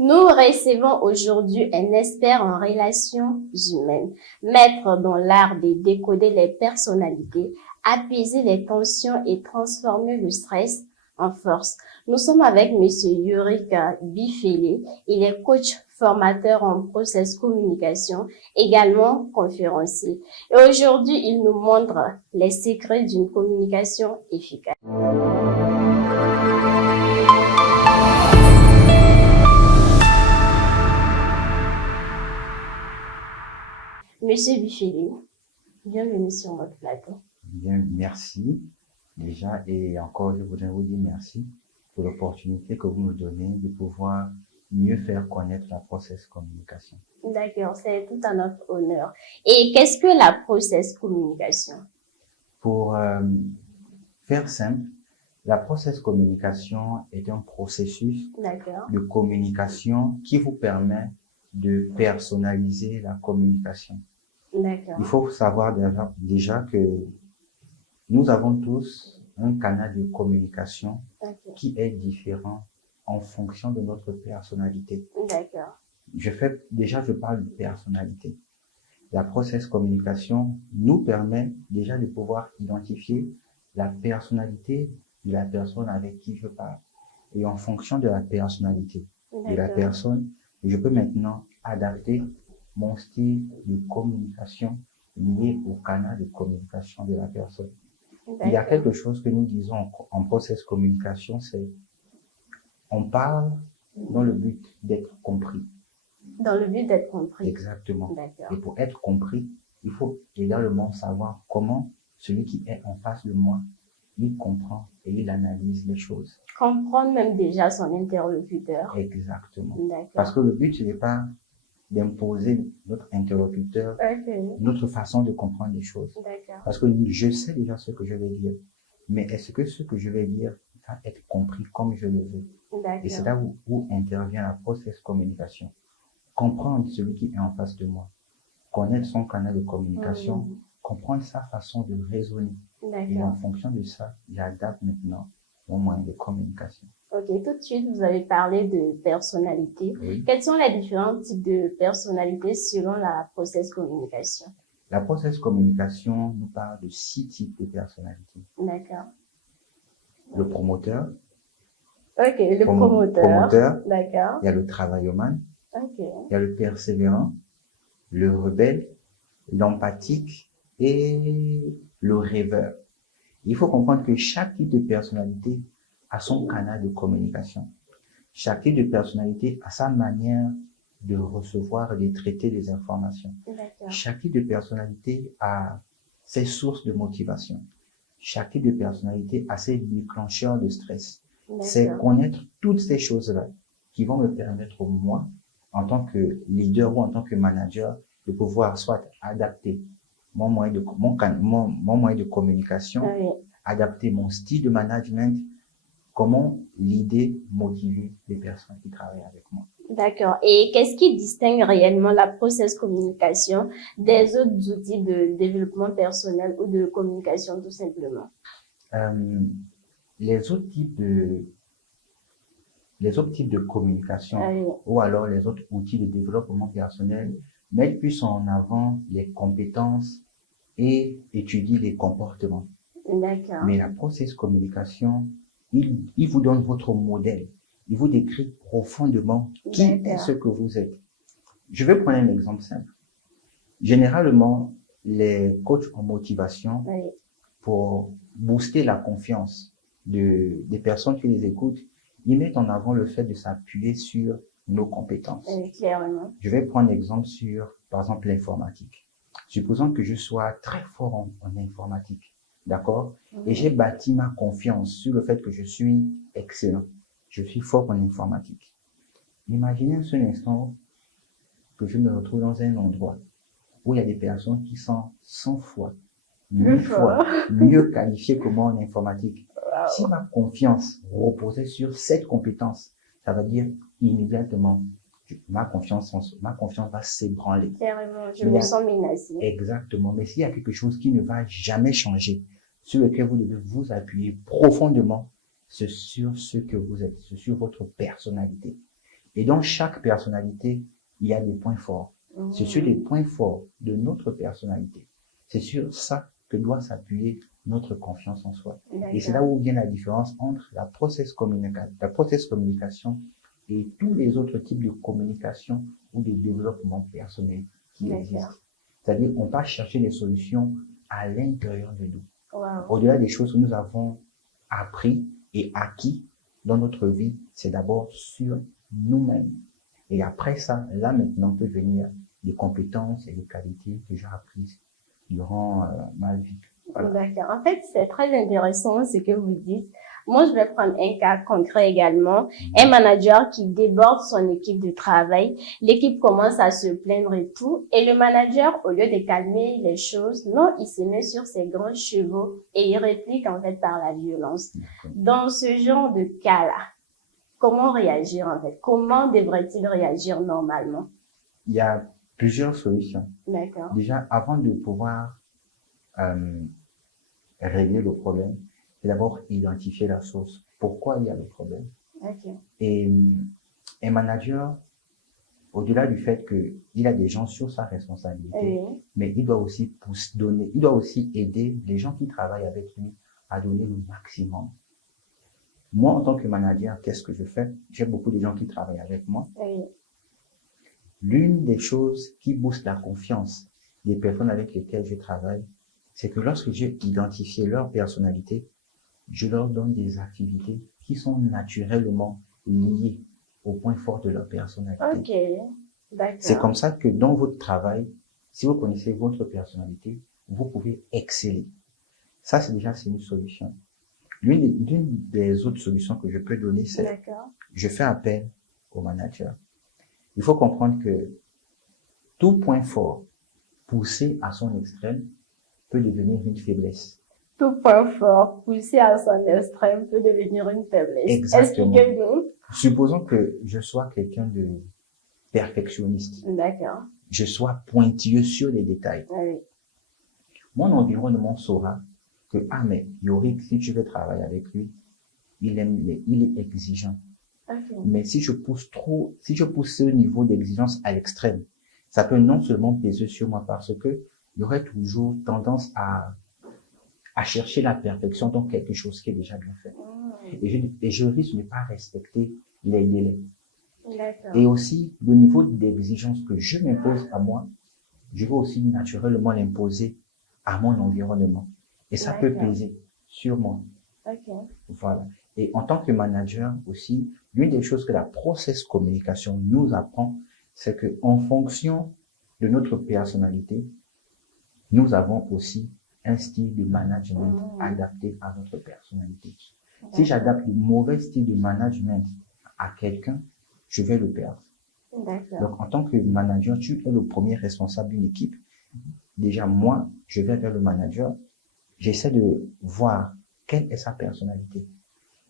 Nous recevons aujourd'hui un expert en relations humaines, maître dans l'art de décoder les personnalités, apaiser les tensions et transformer le stress en force. Nous sommes avec Monsieur Yorick Bifele. Il est coach formateur en process communication, également conférencier. Et aujourd'hui, il nous montre les secrets d'une communication efficace. Monsieur Bifele, bienvenue sur notre plateau. Bien, merci déjà, et encore je voudrais vous dire merci pour l'opportunité que vous me donnez de pouvoir mieux faire connaître la process communication. D'accord, c'est tout à notre honneur. Et qu'est-ce que la process communication? Pour faire simple, la process communication est un processus de communication qui vous permet de personnaliser la communication. D'accord. Il faut savoir déjà que nous avons tous un canal de communication qui est différent en fonction de notre personnalité. D'accord. Je parle de personnalité. La process communication nous permet déjà de pouvoir identifier la personnalité de la personne avec qui je parle. Et en fonction de la personnalité de la personne, je peux maintenant adapter mon style de communication lié au canal de communication de la personne. Il y a quelque chose que nous disons en process communication, c'est on parle dans le but d'être compris. Dans le but d'être compris. Exactement. Et pour être compris, il faut également savoir comment celui qui est en face de moi, il comprend et il analyse les choses. Comprendre même déjà son interlocuteur. Exactement. Parce que le but, ce n'est pas d'imposer notre interlocuteur, notre façon de comprendre les choses. Parce que je sais déjà ce que je vais dire. Mais est-ce que ce que je vais dire va être compris comme je le veux? Et c'est là où intervient la process communication. Comprendre celui qui est en face de moi. Connaître son canal de communication. Comprendre sa façon de raisonner. Et en fonction de ça, j'adapte maintenant mon moyen de communication. Ok, tout de suite, vous avez parlé de personnalité. Oui. Quels sont les différents types de personnalités selon la process communication? La process communication nous parle de 6 types de personnalités. D'accord. Le promoteur. Ok, le promoteur. D'accord. Il y a le travaillomane. Ok. Il y a le persévérant, le rebelle, l'empathique et le rêveur. Il faut comprendre que chaque type de personnalité a son canal de communication. Chaque type de personnalité a sa manière de recevoir et de traiter les informations. Chaque type de personnalité a ses sources de motivation. Chaque type de personnalité a ses déclencheurs de stress. C'est connaître toutes ces choses-là qui vont me permettre, moi, en tant que leader ou en tant que manager, de pouvoir soit adapter mon moyen de communication, adapter mon style de management, comment l'idée motive les personnes qui travaillent avec moi. D'accord. Et qu'est-ce qui distingue réellement la process communication des autres outils de développement personnel ou de communication tout simplement? Les autres types de communication ou alors les autres outils de développement personnel mettent plus en avant les compétences et étudient les comportements. D'accord. Mais la process communication, il vous donne votre modèle. Il vous décrit profondément qui est ce que vous êtes. Je vais prendre un exemple simple. Généralement, les coachs en motivation, pour booster la confiance des personnes qui les écoutent, ils mettent en avant le fait de s'appuyer sur nos compétences. Clairement. Je vais prendre l'exemple sur, par exemple, l'informatique. Supposons que je sois très fort en informatique. D'accord? Et j'ai bâti ma confiance sur le fait que je suis excellent. Je suis fort en informatique. Imaginez un seul instant que je me retrouve dans un endroit où il y a des personnes qui sont 100 fois, 1000 fois mieux qualifiées que moi en informatique. Wow. Si ma confiance reposait sur cette compétence, ça veut dire immédiatement ma confiance va s'ébranler. Carrément, je me sens menacée. Exactement. Mais s'il y a quelque chose qui ne va jamais changer, sur lequel vous devez vous appuyer profondément, c'est sur ce que vous êtes, c'est sur votre personnalité. Et dans chaque personnalité, il y a des points forts. C'est sur les points forts de notre personnalité. C'est sur ça que doit s'appuyer notre confiance en soi. Et c'est là où vient la différence entre la process communication et tous les autres types de communication ou de développement personnel qui existent. C'est-à-dire, on va chercher des solutions à l'intérieur de nous. Au-delà des choses que nous avons appris et acquis dans notre vie, c'est d'abord sur nous-mêmes. Et après ça, là maintenant peut venir des compétences et des qualités que j'ai apprises durant ma vie. Voilà. D'accord. En fait, c'est très intéressant ce que vous dites. Moi, je vais prendre un cas concret également. Un manager qui déborde son équipe de travail. L'équipe commence à se plaindre et tout. Et le manager, au lieu de calmer les choses, non, il se met sur ses grands chevaux et il réplique en fait par la violence. Dans ce genre de cas-là, comment réagir en fait? Comment devrait-il réagir normalement? Il y a plusieurs solutions. D'accord. Déjà, avant de pouvoir régler le problème, c'est d'abord identifier la source. Pourquoi il y a le problème? Et un manager, au-delà du fait qu'il a des gens sur sa responsabilité, mais il doit aussi il doit aussi aider les gens qui travaillent avec lui à donner le maximum. Moi, en tant que manager, qu'est-ce que je fais? J'ai beaucoup de gens qui travaillent avec moi. L'une des choses qui booste la confiance des personnes avec lesquelles je travaille, c'est que lorsque j'ai identifié leur personnalité, je leur donne des activités qui sont naturellement liées au point fort de leur personnalité. C'est comme ça que dans votre travail, si vous connaissez votre personnalité, vous pouvez exceller. Ça, c'est une solution. L'une des autres solutions que je peux donner, c'est je fais appel au manager. Il faut comprendre que tout point fort poussé à son extrême peut devenir une faiblesse. Tout point fort poussé à son extrême peut devenir une faiblesse. Exactement. Expliquez-nous. Supposons que je sois quelqu'un de perfectionniste. D'accord. Je sois pointilleux sur les détails. Mon environnement saura que, mais Yorick, si tu veux travailler avec lui, il est exigeant. Mais si je pousse ce niveau d'exigence à l'extrême, ça peut non seulement peser sur moi parce que il y aurait toujours tendance à chercher la perfection dans quelque chose qui est déjà bien fait. Et je risque de ne pas respecter les délais. Et aussi, le niveau d'exigence que je m'impose à moi, je vais aussi naturellement l'imposer à mon environnement. Et ça peut peser sur moi. Voilà. Et en tant que manager aussi, l'une des choses que la process communication nous apprend, c'est que en fonction de notre personnalité, nous avons aussi un style de management adapté à notre personnalité. Si j'adapte le mauvais style de management à quelqu'un, je vais le perdre. Donc, en tant que manager, tu es le premier responsable d'une équipe. Déjà, moi, je vais vers le manager. J'essaie de voir quelle est sa personnalité.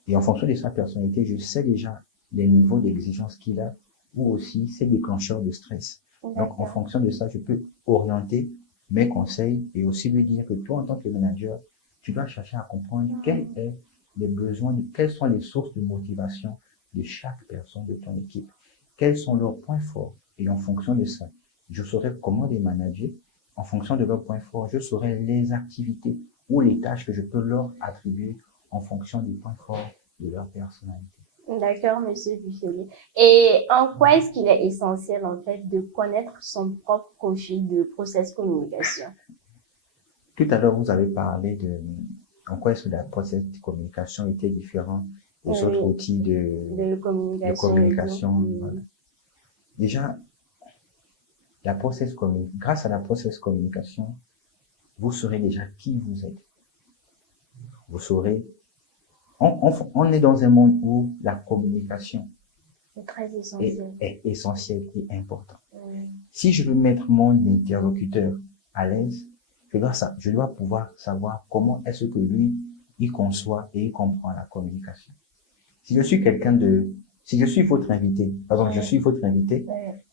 Et en fonction de sa personnalité, je sais déjà les niveaux d'exigence qu'il a ou aussi ses déclencheurs de stress. Donc, en fonction de ça, je peux orienter mes conseils et aussi lui dire que toi, en tant que manager, tu dois chercher à comprendre quels sont les besoins, quelles sont les sources de motivation de chaque personne de ton équipe. Quels sont leurs points forts? Et en fonction de ça, je saurai comment les manager. En fonction de leurs points forts, je saurai les activités ou les tâches que je peux leur attribuer en fonction des points forts de leur personnalité. D'accord, monsieur Buchelier. Et en quoi est-ce qu'il est essentiel, en fait, de connaître son propre profil de process communication? Tout à l'heure, vous avez parlé en quoi est-ce que la process de communication était différent des autres outils de communication. Voilà. Déjà, grâce à la process communication, vous saurez déjà qui vous êtes. Vous saurez, on est dans un monde où la communication est essentielle et importante. Si je veux mettre mon interlocuteur à l'aise, je dois pouvoir savoir comment est-ce que lui, il conçoit et il comprend la communication. Si je suis votre invité,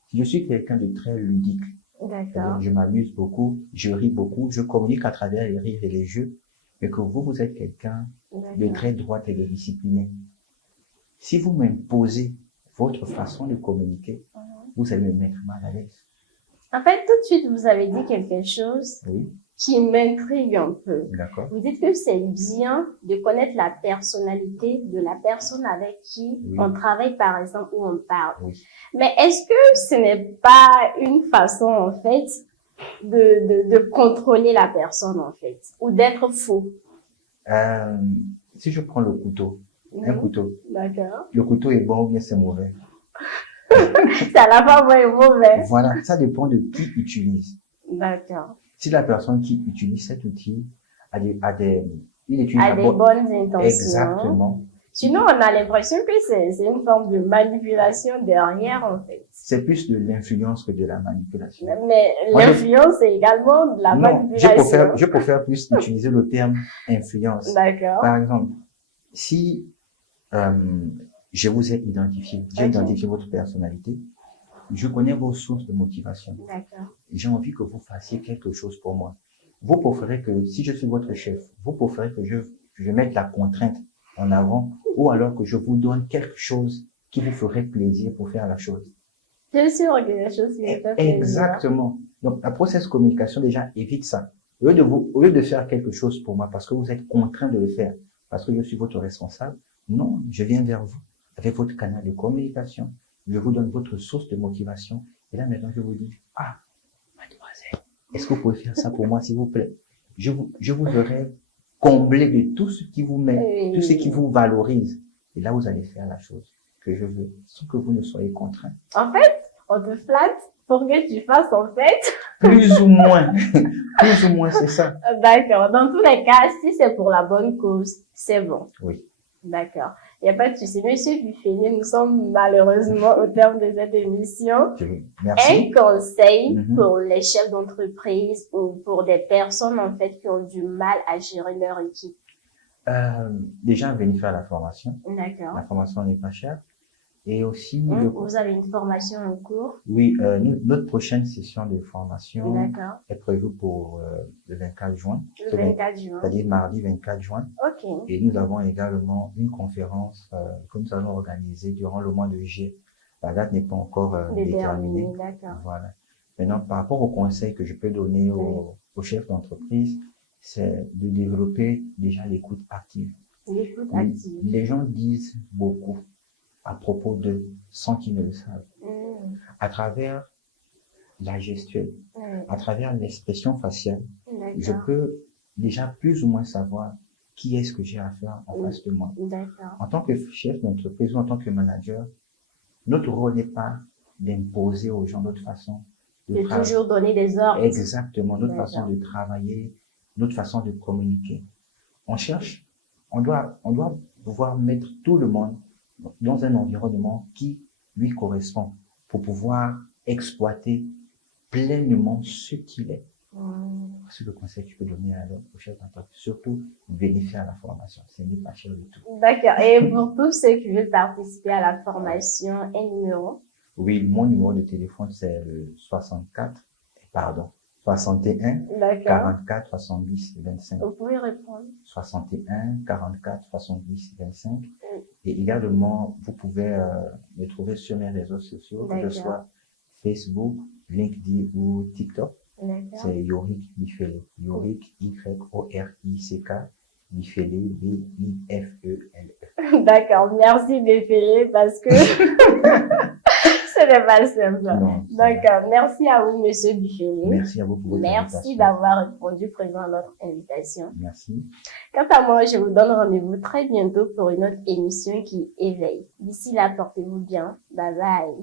si je suis quelqu'un de très ludique, je m'amuse beaucoup, je ris beaucoup, je communique à travers les rires et les jeux, mais que vous êtes quelqu'un de très droit et de discipliné. Si vous m'imposez votre façon de communiquer, vous allez me mettre mal à l'aise. En fait, tout de suite, vous avez dit quelque chose Oui, qui m'intrigue un peu. d'accord. Vous dites que c'est bien de connaître la personnalité de la personne avec qui Oui. on travaille, par exemple, ou on parle. Oui. Mais est-ce que ce n'est pas une façon, en fait, de contrôler la personne, en fait, ou d'être faux? Si je prends le couteau, un couteau, D'accord. le couteau est bon ou bien c'est mauvais? C'est à la fois bon et mauvais. Voilà, ça dépend de qui utilise. D'accord. Si la personne qui utilise cet outil il utilise À la des bonne- bonnes intentions. Exactement. Sinon, on a l'impression que c'est une forme de manipulation derrière, en fait. C'est plus de l'influence que de la manipulation. Mais Moi, je- l'influence, c'est également de la Non, manipulation. je préfère plus utiliser le terme influence. D'accord. Par exemple, si je vous ai identifié, j'ai Ok. identifié votre personnalité, je connais vos sources de motivation. D'accord. J'ai envie que vous fassiez quelque chose pour moi. Vous préférez que, si je suis votre chef, vous préférez que je mette la contrainte en avant ou alors que je vous donne quelque chose qui vous ferait plaisir pour faire la chose. C'est sûr que les choses qui me font plaisir. Exactement. Donc, la process communication, déjà, évite ça. Au lieu de faire quelque chose pour moi parce que vous êtes contraint de le faire, parce que je suis votre responsable, non, je viens vers vous avec votre canal de communication. Je vous donne votre source de motivation. Et là, maintenant, je vous dis, ah, mademoiselle, est-ce que vous pouvez faire ça pour moi, s'il vous plaît? Je vous verrai combler de tout ce qui vous met, Oui. tout ce qui vous valorise. Et là, vous allez faire la chose que je veux, sans que vous ne soyez contraint. En fait, on te flatte pour que tu fasses, en fait. Plus ou moins. Plus ou moins, c'est ça. D'accord. Dans tous les cas, si c'est pour la bonne cause, c'est bon. Oui. D'accord. Il n'y a pas de souci. Monsieur Buffet, nous sommes malheureusement au terme de cette émission. Merci. Un conseil Mhm. pour les chefs d'entreprise ou pour des personnes, en fait, qui ont du mal à gérer leur équipe. Déjà, venez faire la formation. D'accord. La formation n'est pas chère. Et aussi, Vous avez une formation en cours? oui, notre prochaine session de formation D'accord. est prévue pour le 24 juin. Le 24 juin. C'est-à-dire mardi 24 juin. Ok. Et nous avons également une conférence que nous allons organiser durant le mois de juillet. La date n'est pas encore déterminée. D'accord. Voilà. Maintenant, par rapport aux conseils que je peux donner aux chefs d'entreprise, c'est de développer déjà l'écoute active. L'écoute active. Les gens disent beaucoup à propos d'eux sans qu'ils ne le savent. À travers la gestuelle, à travers l'expression faciale, je D'accord. peux déjà plus ou moins savoir qui est-ce que j'ai à faire en face de moi. D'accord. En tant que chef d'entreprise ou en tant que manager, notre rôle n'est pas d'imposer aux gens notre façon de De travailler. toujours donner des ordres. Exactement, notre D'accord. façon de travailler, notre façon de communiquer. On doit pouvoir mettre tout le monde dans un environnement qui lui correspond pour pouvoir exploiter pleinement ce qu'il est. C'est le conseil que je peux donner aux chefs d'entreprise. Surtout, venez faire la formation. Ce n'est pas cher du tout. D'accord. Et pour tous ceux qui veulent participer à la formation, un numéro? Oui, mon numéro de téléphone, c'est le 61 D'accord. 44 70 25. Vous pouvez répondre. 61 44 70 25. Et également, vous pouvez me trouver sur mes réseaux sociaux, que ce D'accord. soit Facebook, LinkedIn ou TikTok. D'accord. C'est Yorick Bifele. Yorick, Y-O-R-I-C-K, Bifele, B-I-F-E-L-E. D'accord. Merci Béphélie parce que ce n'est pas simple. Non, D'accord. Merci à vous, monsieur Bifele. merci à vous pour votre Merci invitation. d'avoir répondu présent à notre invitation. Merci. Quant à moi, je vous donne rendez-vous très bientôt pour une autre émission qui éveille. D'ici là, portez-vous bien. Bye bye.